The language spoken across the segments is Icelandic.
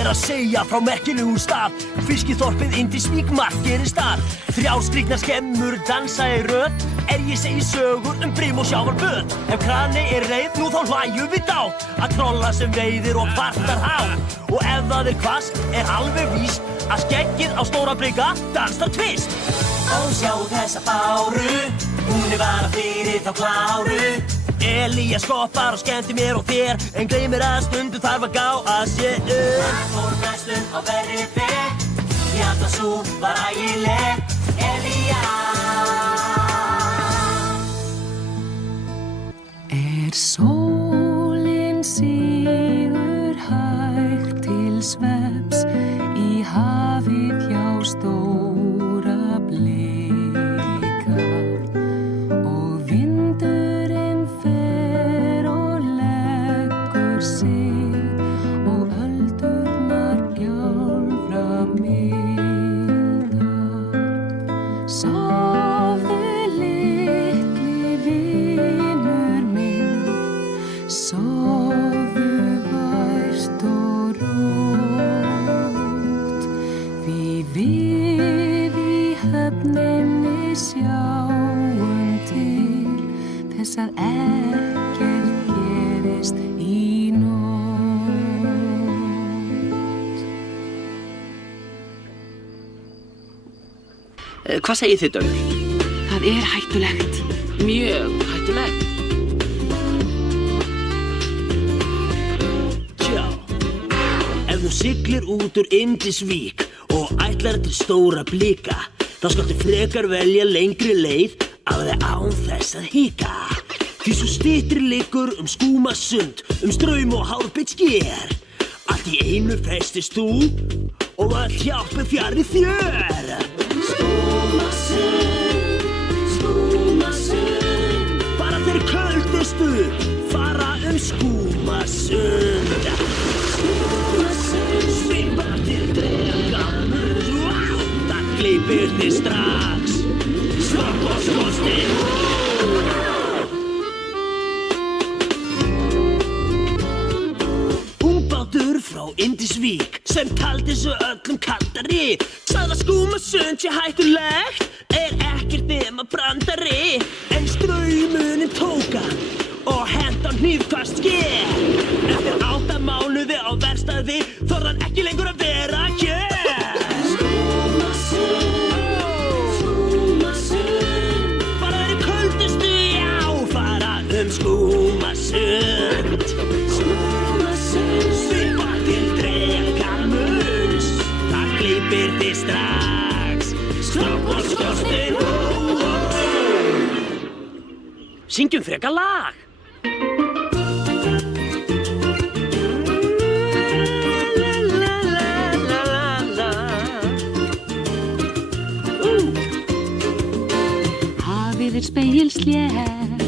þér að segja frá merkilegum stað. Fiskiþorpið Indisvík margerist þar. 3 skrýtnar skemmur dansa í röð. Ég segi sögur brim og sjávarböð. Ef krani reið, nú þá hlæjum við dát. Að trolla sem veiðir og kvartar hátt. Og ef það hvasst, alveg víst að skeggið á stóra brygga dansar tvist. Og sjá þessa báru, hún vara fyrir þá kláru. Elías skoppar og skemmti mér og þér, en gleymir að stundum þarf að gá að sér. Það fór næstum á verri fer, því að það sú var ægileg. Elías. Sólin sígur hægt til svefns í hafið hjá stóra blika og vindurinn fer og leggur sig og öldurnar gjálfra mildar. Sofðu litli vinur minn, sofðu vært og rótt, því við í höfninni sjáum til þess að ekkert gerist í nótt. Hvað segið þið, Döggur? Það hættulegt. Mjög hættulegt. Tjá, ef þú siglir út úr Indisvík og ætlar til stóra blika, þá skaltu frekar velja lengri leið af þig án þess að hika. Því svo styttri liggur Skúmasund, straum og hárbeint sker. Allt í einu festist þú og öll hjálp fjarri þér. Skúmasund, Skúmasund, bara þeir köldustu fara Skúmasund. Skúmasund, svipar til dregamur, það gleypir þig strax. Stopp og skosti. Ungbátur frá Indisvík sem taldi svo öllum kaldari, sagði að Skúmasund sé hættulegt, ekkert nema brandari. En straumunin tók hann og hent á hnífkast sker. Eftir 8 mánuði á verkstæði þorði hann ekki lengur að vera hér. Skúmasund, Skúmasund, bara þeir köldustu, já, fara Skúmasund. Skúmasund, svipar til dregamurs, það gleypir þig strax. Stopp og skosti. Syngjum frekar lag. Hafið spegilslétt,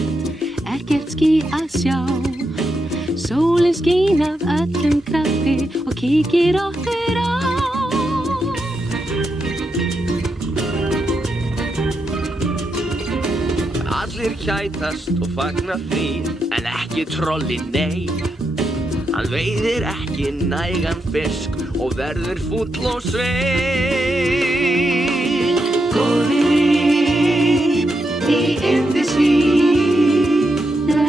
ekkert ský að sjá. Sólin skín af öllum krafti og kíkir okkur á. Allir kætast og fagna því, en ekki trolli, nei. Hann veiðir ekki nægan fisk og verður fúll og sveik. Góðir í Indisvík, la la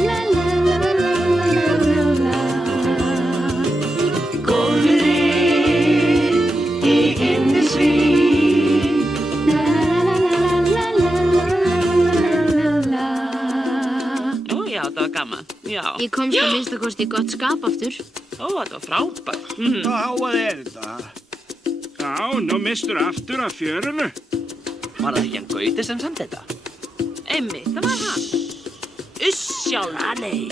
la la la la la la la. Góðir í Indisvík, la la la la la la la la. Ó, já, það var gaman. Já. Ég komst að minnstakosti í gott skap aftur. Ó, þetta var frábært. Hvað þetta? Já, nú mistur aftur af fjörunu. Var það ekki hann Gauti sem samt þetta? Einmitt, það var hann. Sjálf. Nei.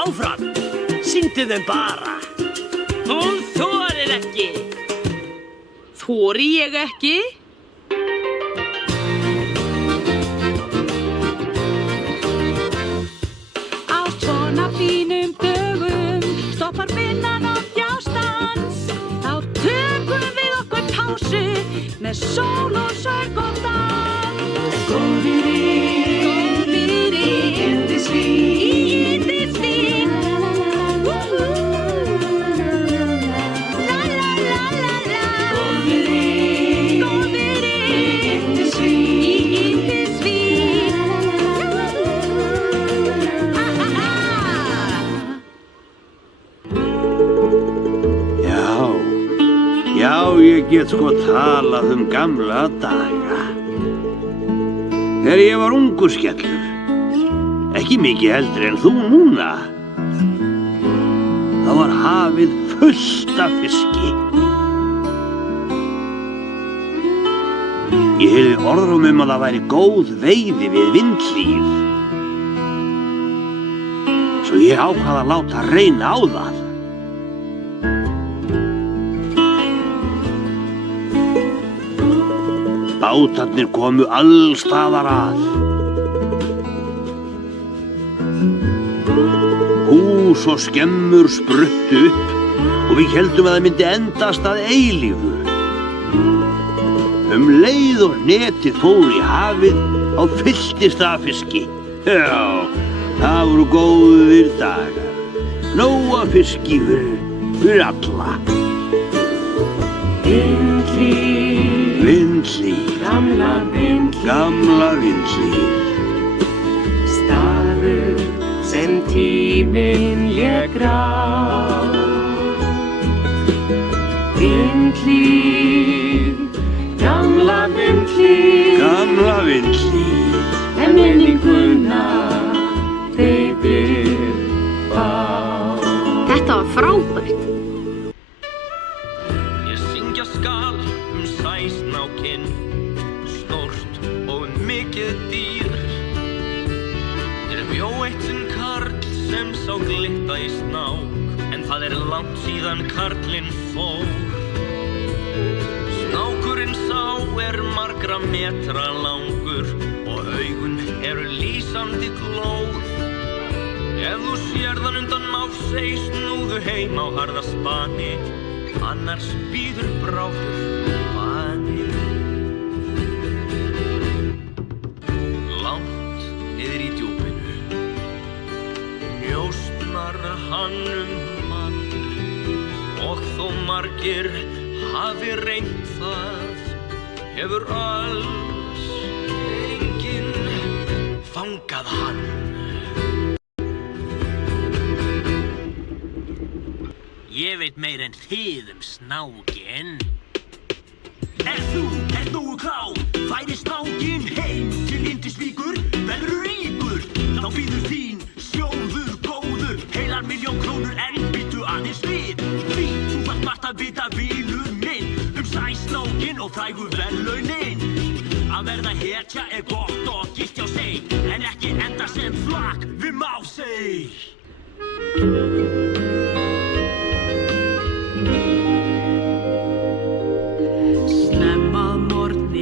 Áfram, syngdu þeim bara. Hún þorir ekki. Þori ég ekki? Á svona fínum dögum stoppar vinnan og djástans. Þá tökum við okkur pásu með sól og söng og dans. Góðir get sko talað gamla daga. Þegar ég var ungur skellur, ekki mikið eldri en þú núna, þá var hafið fullt af fiski. Ég heyrði orðrum að það væri góð veiði við vindhlíð. Svo ég ákvað að láta reyna á það. Bátarnir komu allstaðar að. Hús og skemmur spruttu upp og við héldum að það myndi endast að eilífu. Leið og netið fór í hafið á fylltist af fiski. Já, það voru góðir dagar. Nóg af fiski fyrir alla. Vindhlíð, gamla vindhlíð. Staður sem tíminn lék grá. Vindhlíð, gamla vindhlíð. Gamla vindhlíð. En minninguna þeytir á. Þetta var frábært. Ég syngja skal sæsnákinn, stórt og mikið dýr. Bjó eitt sinn karl sem sá glitta í snák, en það langt síðan karlinn fór. Snákurinn sá margra metra langur og augun eru lýsandi glóð. Ef þú sérð hann undan Máfsey, snúðu heim á harða spani, annars bíður bráður bani. Langt niður í djúpinu njósnar hann mann, og þó margir hafi reynt það, hefur alls enginn fangað hann. Ég veit meir en þið snákinn. Þú nógu klár, færi snákinn heim til Yndisvíkur, verður ríkur. Þá bíður þín sjóður góður, heilar 1.000.000 krónur, en býttu aðeins við. Því þú þarft margt að vita, vinur minn, sæsnákinn og frægu verðlaunin. Að verða hetja gott og gilt hjá sig, en ekki enda sem flak við Máfsey.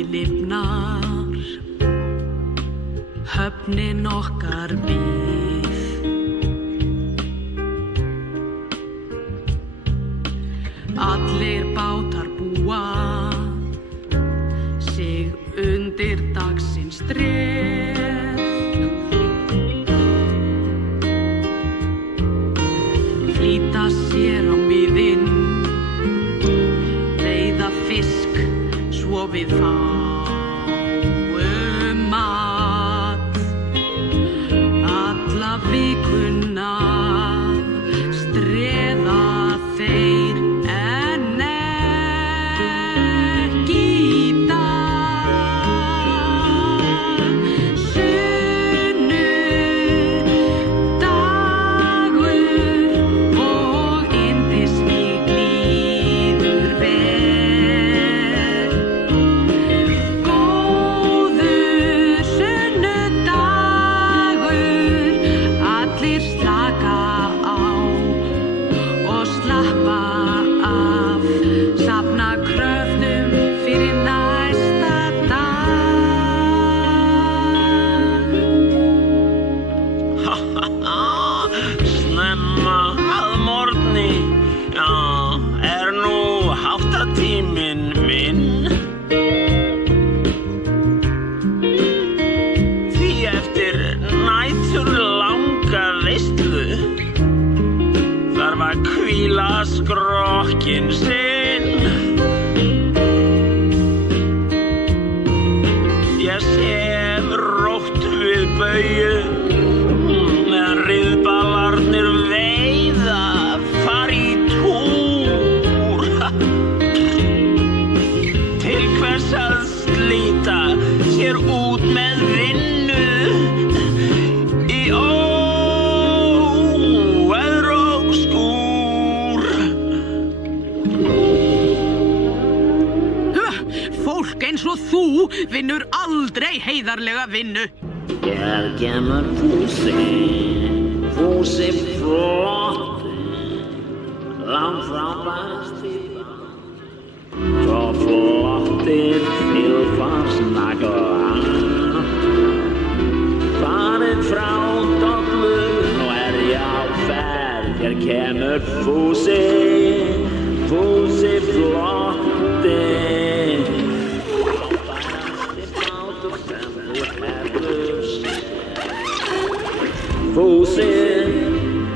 Lifnar höfnin okkar við. Allir bátar búa sig undir dagsins strétt. Flýta sér á miðinn, veiða fisk svo við fáum mat. Alla vikuna streða þeir, en ekki í dag. Sunnudagur og Yndisvík líður vel. Góður sunnudagur, allir slaka á og slappa af, safna kröftum fyrir næsta dag. Snemma að morgni, já, nú háttatíminn minn. Því eftir nætur langa veislu þarf að hvíla skrokkinn sinn. Ég sef rótt við bauju meðan riðballarnir veiða, fara í túr. vinnur aldrei heiðarlega vinnu. Hér kemur Fúsi flotti, langt frábærasti, svo flottir þilfarsnaglar. Farið frá dollu, nú ég á ferð, hér kemur Fúsi flotti.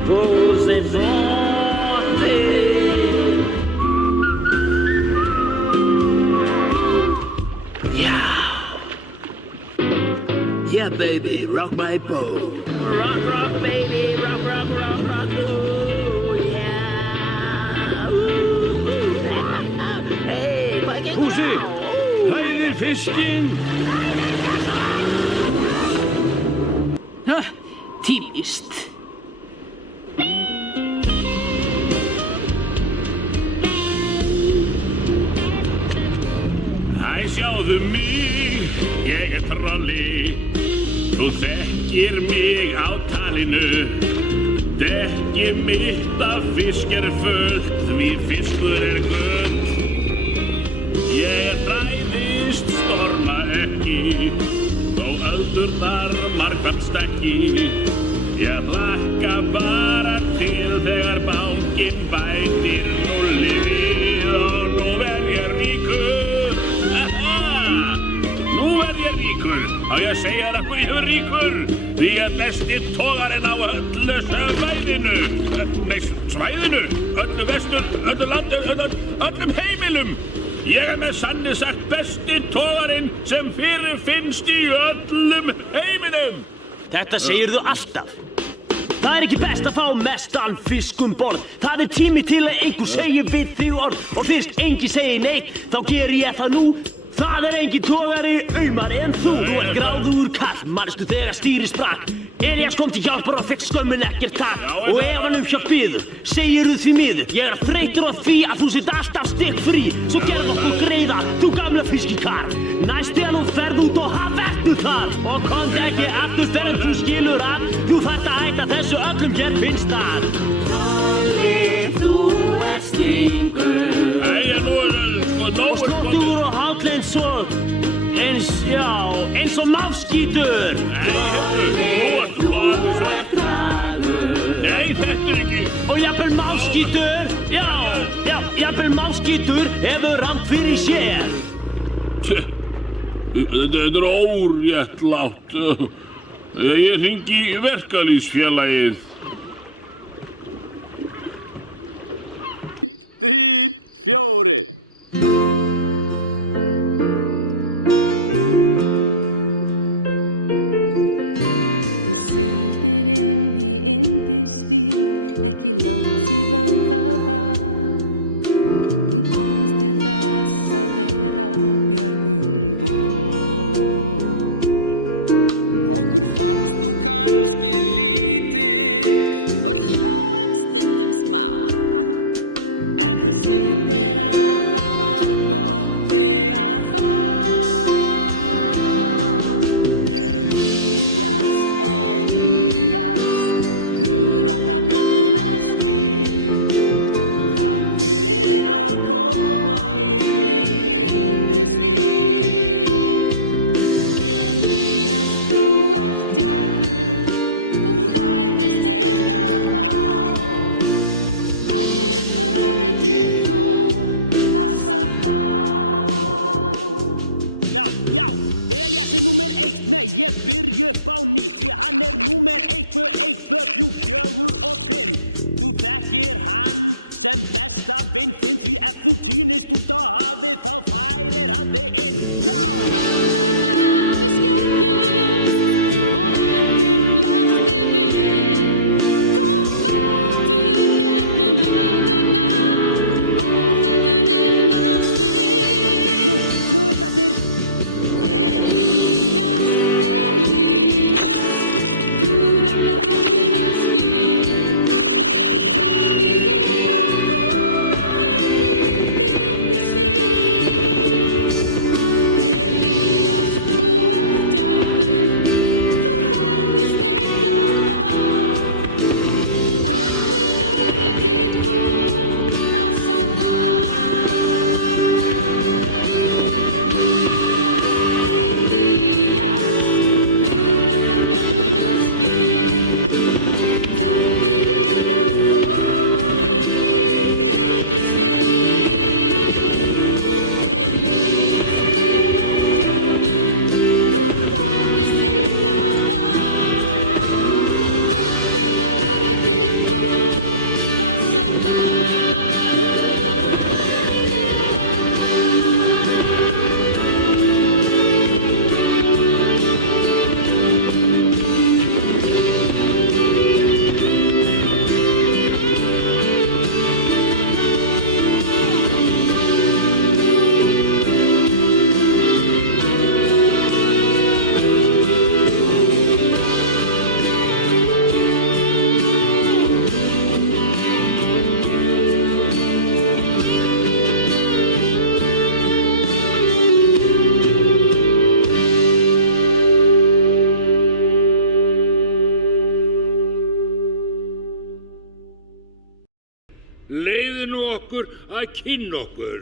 Fúsi flotti. Yeah, baby, rock my boat. Rock, baby, rock, ooh, yeah. Ooh. Hey, fucking Fúsi, hæðir fiskinn. Típist. Æ, sjáðu mig, ég trolli. Þú þekkir mig á talinu. Dekki mitt af fisk fullt, því fiskur gull. Ég hræðist storma ekki, þó öldurnar margfalt stekki. Ég hlakka bara til þegar bankinn bætir núlli við og nú verð ég ríkur. Nú verð ég ríkur. Á ég að segja þér af hverju ég verð ríkur? Því ég besti togarinn á öllu svæðinu. Nei, svæðinu? Öllu vestur, öllu landi, öllum heimilum. Ég með sanni sagt besti togarinn sem fyrirfinnst í öllum heiminum. Þetta segirðu alltaf. Það ekki best að fá mestan fisk borð. Það tími til að einhver segi við þig orð. Og fyrst enginn segi neitt, þá ger ég það nú. Það engin togari aumari en þú. Þú gráður kall, manstu þegar stýri sprakk. Elías kom til hjálpar og fekk skömmin ekkert takk. Og ef hann hjálp biður, segirðu því miður. Ég þreytur á því að þú sitt alltaf stikk frí. Svo gerð okkur greiða, þú gamla fiskikar. Næst þegar þú ferð út og vertu þar. Og komd ekki aftur fyrr en þú skilur að þú þarft að hætta þessu öllum hér finnst það. Trolli, þú stingur. Og snottur og háll eins og máfskítur. Nei, þetta ekki. Og jafnvel máfskítur, jafnvel máfskítur hefur rangt fyrir sér. Þetta óréttlátt. Ég hringi í verkalýðsfélagið. Leyfðu nú okkur að kynna okkur.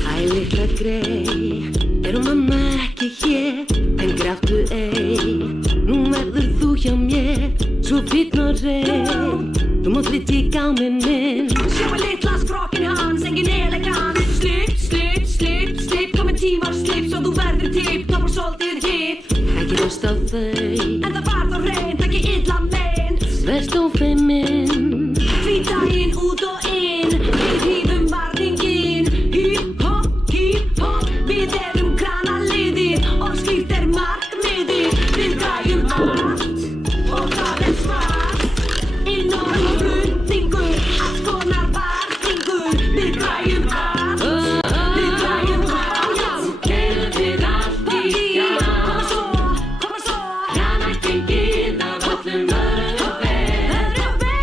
Æ, litla grey, mamma ekki hér, en gráttu ei. Nú verður þú hjá mér, svo fínn og reyn. Þú mátt flytja í gáminn minn. Sjá litla skrokkinn hans, engin elegant. Slipp, slipp, slipp, slipp, kominn tímar slips og þú verður tipp, þá bara svolítið hipp. Ekki röst á þau, en það var þá hreint, ekki illa meint. Verst og feiminn, því daginn út og inn, við hífum varninginn. Hip hop, við erum kranaliðið og slíkt markmiðið. Við græjum allt og það svart, inn og flutningur, alls konar varningur. Við græjum allt, við græjum allt, já, keyrum við allt í gang. Koma svo, hana gengið af öllum öðrum veg,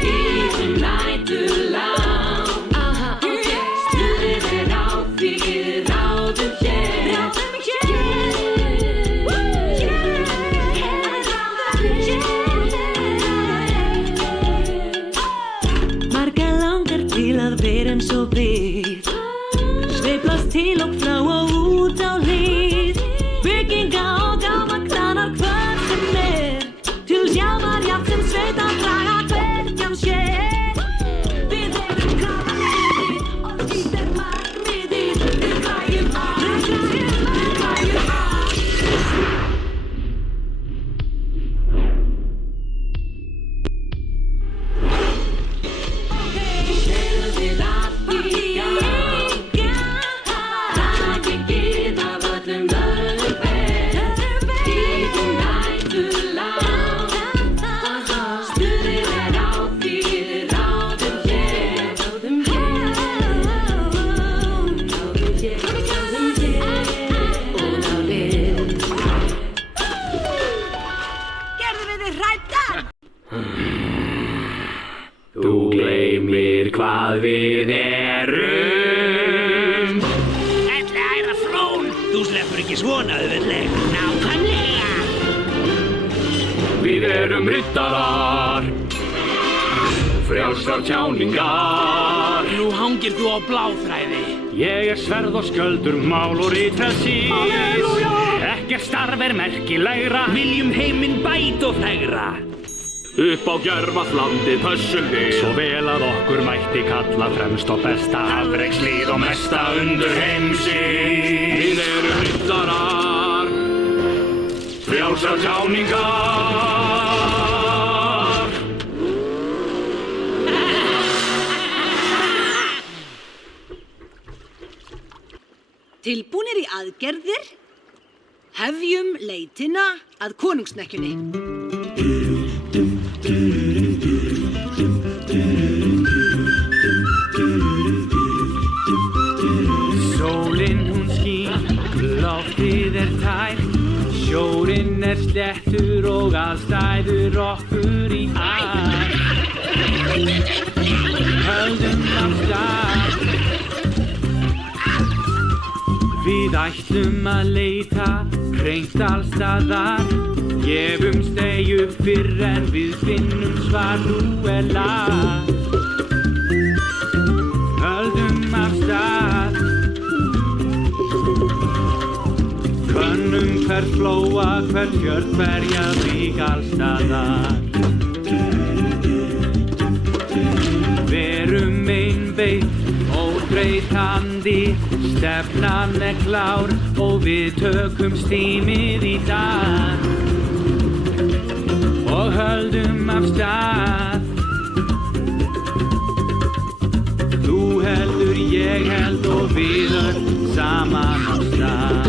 hífum nætur lang. Stuðið á því ráðum hér. Marga langar til að vera eins og við, sveiflast til og frá og út á hlið. Bygginga og gámakranar hvar sem til sjávar jafnt sem sveitan draga hverjan sér. Við erum kranaliðið og slíkt markmiðið. Við græjum allt, við græjum allt. Þú gleymir hvað við erum. Æra frón, þú sleppur ekki svona auðveldlega. Nákvæmlega. Við erum riddarar, frjálsar tjáningar. Nú hangir þú á bláþræði. Ég sverð og sköldur, mál og ritfrelsi. Ekkert starf merkilegra. Viljum heiminn bæt og fegra. Upp á Gjörvað landið pössum við, svo vel að okkur mætti kalla fremst og besta afrekslið og mesta undur heimsins. Við erum riddarar, frjálsar tjáningar. Tilbúnir í aðgerðir, hefjum leitina að konungsnekkjunni. Sólin hún skín, loftið tært, sjórinn sléttur og aðstæður okkur í ætt. Höldum af stað, við ætlum að leita, hreint allstaðar. Gefumst ei upp fyrr en við finnum svar, nú lag. Höldum af stað, könnum hvert flóa, hvert hjörð, hverja vík allstaðar. Verum einbeitt, óþreytandi, stefnan klár og við tökum stímið í dag. Og höldum af stað. Þú heldur, ég held og við öll saman af stað.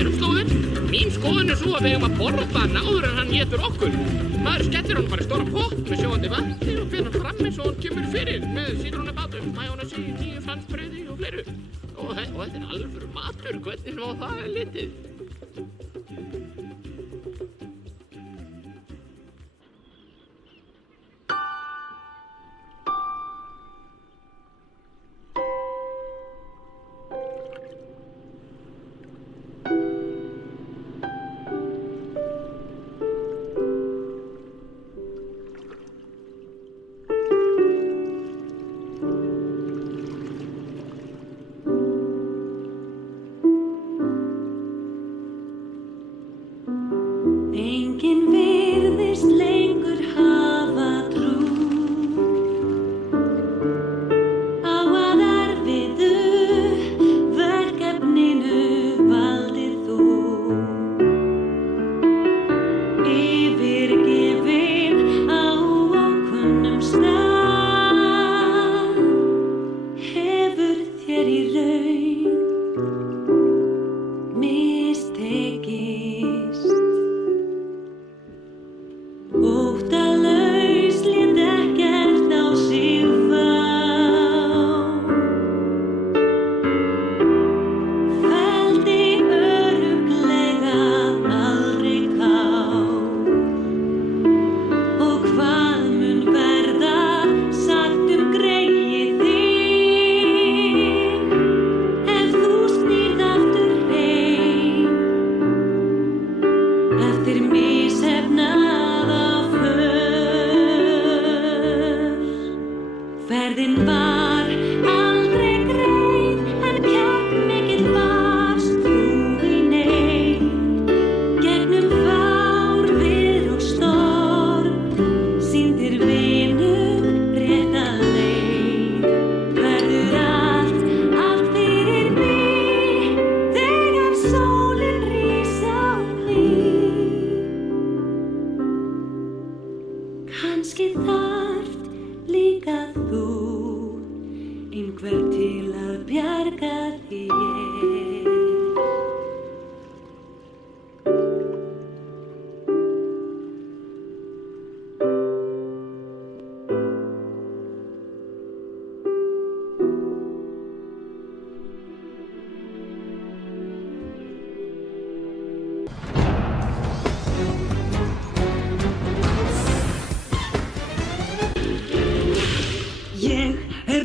sér slóðin. Mín skoðun svo að við eigum að borða hann áður en hann étur okkur. Maður skellir hann bara í stóran pott með sjóðandi vatni og ber hann fram eins og hann kemur fyrir með sítrónubátum, majónesi, nýju franskbrauði og fleiru. Og þetta alvöru matur, hvernig má það litið?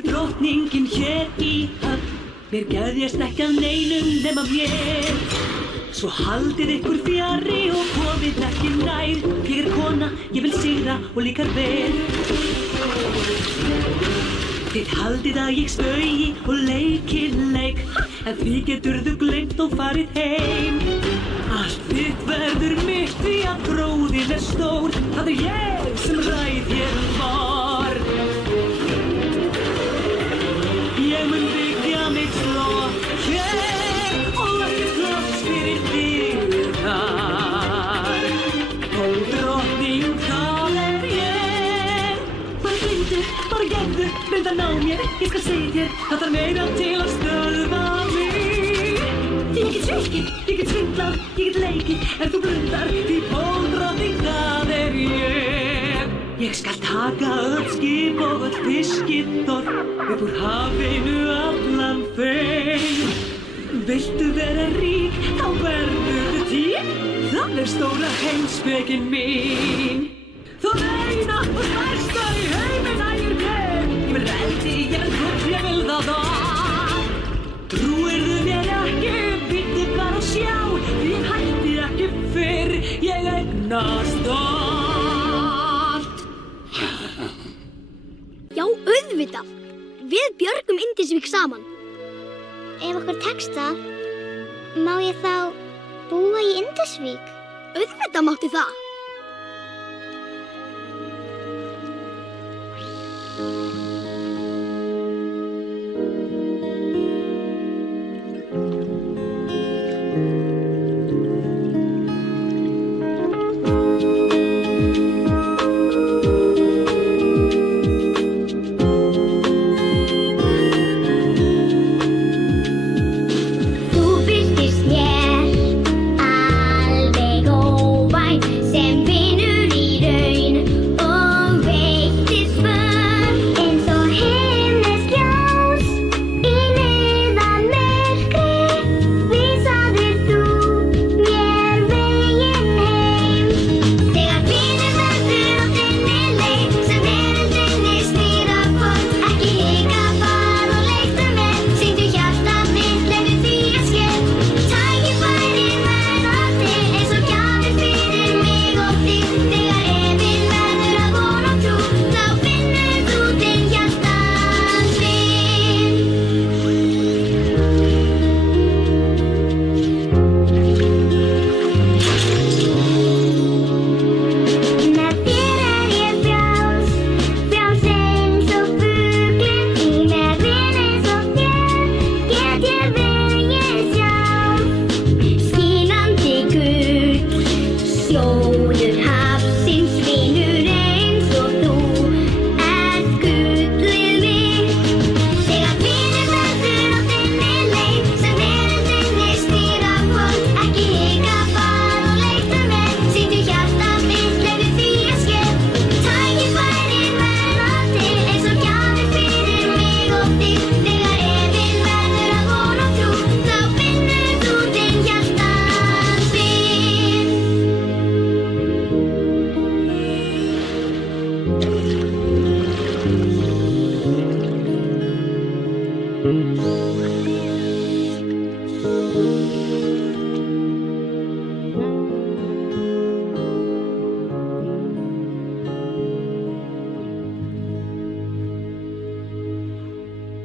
Drottningin hér í höfn, mér geðjast ekki að neinum nema mér. Svo haldið ykkur fjarri og komið ekki nær. Ég kona, ég vil sigra og líkar vel. Þið haldið að ég spaugi og leiki leik, en því geturðu gleymt og farið heim. Allt þitt verður mitt því að bróðin stór. Það ég sem ræð hér var. Ég mun byggja mitt slott hér og ekki pláss fyrir þig þar. Og drottning, það ég. Bara gleymdu, bara gefðu, vildu að ná mér. Ég skal segja þér, það þarf meira til að stöðva mig. Ég get svikið, ég get svindlað, ég get leikið, en þú blundar, því drottning, það ég. Ég skal taka öll skip og öll fiskiþorp upp úr hafinu allan þeim. Viltu vera rík, þá verðurðu til. Það stóra heimspekin mín. Þú eina og stærsta í heiminn ægir mér. Ég vil veldi, ég vil gull, ég vil það. Trúirðu mér ekki, bíddu bara og sjá. Ég hætti ekki fyrr, ég eignast það. Já, auðvitað. Við björgum Indisvík saman. Ef okkur tekst það, má ég þá búa í Indisvík? Auðvitað mátti það.